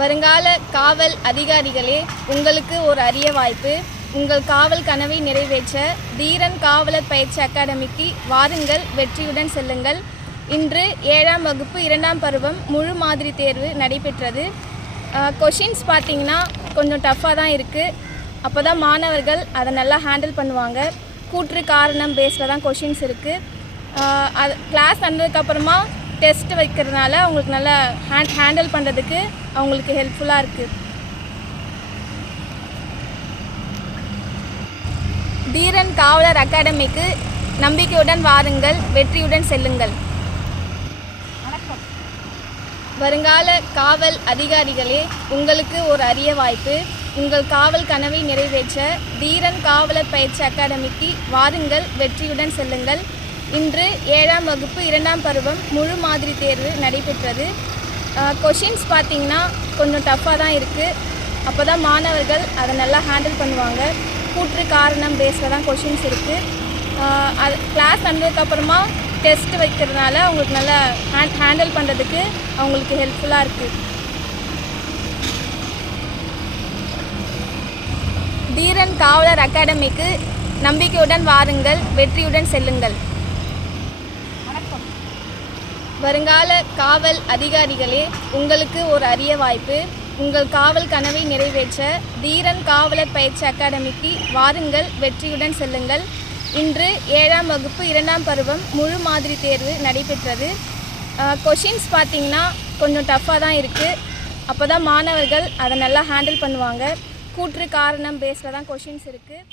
வருங்கால காவல் அதிகாரிகளே, உங்களுக்கு ஒரு அரிய வாய்ப்பு. உங்கள் காவல் கனவை நிறைவேற்ற தீரன் காவலர் பயிற்சி அகாடமிக்கு வாருங்கள், வெற்றியுடன் செல்லுங்கள். இன்று 7ஆம் வகுப்பு 2ஆம் பருவம் முழு மாதிரி தேர்வு நடைபெற்றது. கொஷின்ஸ் பார்த்திங்கன்னா கொஞ்சம் டஃப்பாக தான் இருக்குது. அப்போ தான் மாணவர்கள் அதை நல்லா ஹேண்டில் பண்ணுவாங்க. கூற்று காரணம் பேஸில் தான் கொஷின்ஸ் இருக்குது. அது கிளாஸ் நடந்ததுக்கப்புறமா டெஸ்ட் வைக்கிறதுனால அவங்களுக்கு நல்லா ஹேண்டில் பண்ணுறதுக்கு அவங்களுக்கு ஹெல்ப்ஃபுல்லாக இருக்குது. தீரன் காவலர் அகாடமிக்கு நம்பிக்கையுடன் வாருங்கள், வெற்றியுடன் செல்லுங்கள். வருங்கால காவல் அதிகாரிகளே, உங்களுக்கு ஒரு அரிய வாய்ப்பு. உங்கள் காவல் கனவை நிறைவேற்ற தீரன் காவலர் பயிற்சி அகாடமிக்கு வாருங்கள், வெற்றியுடன் செல்லுங்கள். இன்று 7ஆம் வகுப்பு 2ஆம் பருவம் முழு மாதிரி தேர்வு நடைபெற்றது. கொஷின்ஸ் பார்த்திங்கன்னா கொஞ்சம் டஃப்பாக தான் இருக்குது. அப்போ தான் மாணவர்கள் அதை நல்லா ஹேண்டில் பண்ணுவாங்க. கூற்று காரணம் பேஸில் தான் கொஷின்ஸ் இருக்குது. அது கிளாஸ் நடந்ததுக்கப்புறமா டெஸ்ட் வைக்கிறதுனால அவங்களுக்கு நல்லா ஹேண்டில் பண்ணுறதுக்கு அவங்களுக்கு ஹெல்ப்ஃபுல்லாக இருக்குது. தீரன் காவலர் அகாடமிக்கு நம்பிக்கையுடன் வாருங்கள், வெற்றியுடன் செல்லுங்கள். வருங்கால காவல் அதிகாரிகளே, உங்களுக்கு ஒரு அரிய வாய்ப்பு. உங்கள் காவல் கனவை நிறைவேற்ற தீரன் காவலர் பயிற்சி அகாடமிக்கு வாருங்கள், வெற்றியுடன் செல்லுங்கள். இன்று 7ஆம் வகுப்பு 2ஆம் பருவம் முழு மாதிரி தேர்வு நடைபெற்றது. கொஷின்ஸ் பார்த்திங்கன்னா கொஞ்சம் டஃப்பாக தான் இருக்குது. அப்போ தான் மாணவர்கள் அதை நல்லா ஹேண்டில் பண்ணுவாங்க. கூற்று காரணம் பேஸில் தான் கொஷின்ஸ் இருக்குது.